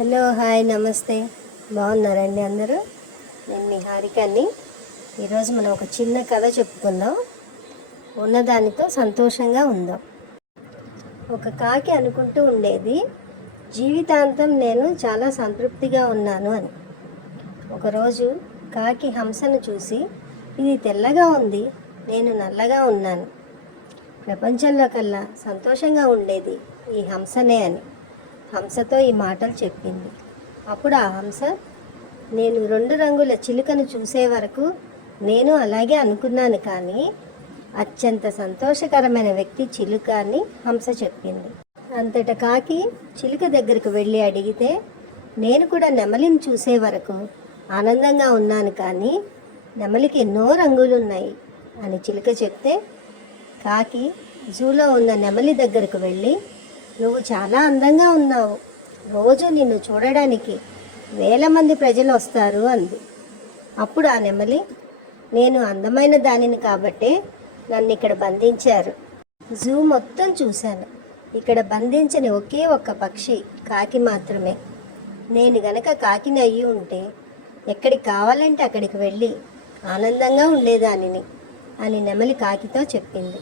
Hello hi నమస్తే. బాగున్నారండి అందరూ? నేను మీ హారికాన్ని ఈరోజు మనం ఒక చిన్న కథ చెప్పుకుందాం. ఉన్నదానితో సంతోషంగా ఉందాం. ఒక కాకి అనుకుంటూ ఉండేది జీవితాంతం నేను చాలా సంతృప్తిగా ఉన్నాను అని. ఒకరోజు కాకి హంసను చూసి ఇది తెల్లగా ఉంది నేను నల్లగా ఉన్నాను. ప్రపంచంలో కల్లా సంతోషంగా ఉండేది ఈ హంసనే అని. హంసతో ఈ మాటలు చెప్పింది. అప్పుడు ఆ హంస నేను రెండు రంగుల చిలుకను చూసే వరకు నేను అలాగే అనుకున్నాను కానీ అత్యంత సంతోషకరమైన వ్యక్తి చిలుక అని హంస చెప్పింది. అంతట కాకి చిలుక దగ్గరకు వెళ్ళి అడిగితే నేను కూడా నెమలిని చూసే వరకు ఆనందంగా ఉన్నాను కానీ నెమలికి ఎన్నో రంగులు ఉన్నాయి అని చిలుక చెప్తే కాకి జూలో ఉన్న నెమలి దగ్గరకు వెళ్ళి నువ్వు చాలా అందంగా ఉన్నావు. రోజు నిన్ను చూడడానికి వేల మంది ప్రజలు వస్తారు అంది. అప్పుడు ఆ నెమలి నేను అందమైన దానిని కాబట్టే నన్ను ఇక్కడ బంధించారు. జూ మొత్తం చూశాను. ఇక్కడ బంధించని ఒకే ఒక్క పక్షి కాకి మాత్రమే. నేను గనక కాకిని అయ్యి ఉంటే ఎక్కడికి కావాలంటే అక్కడికి వెళ్ళి ఆనందంగా ఉండేదానిని అని నెమలి కాకితో చెప్పింది.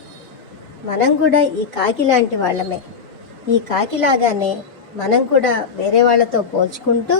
మనం కూడా ఈ కాకి లాంటి వాళ్ళమే. ఈ కాకిలాగానే మనం కూడా వేరే వాళ్ళతో పోల్చుకుంటూ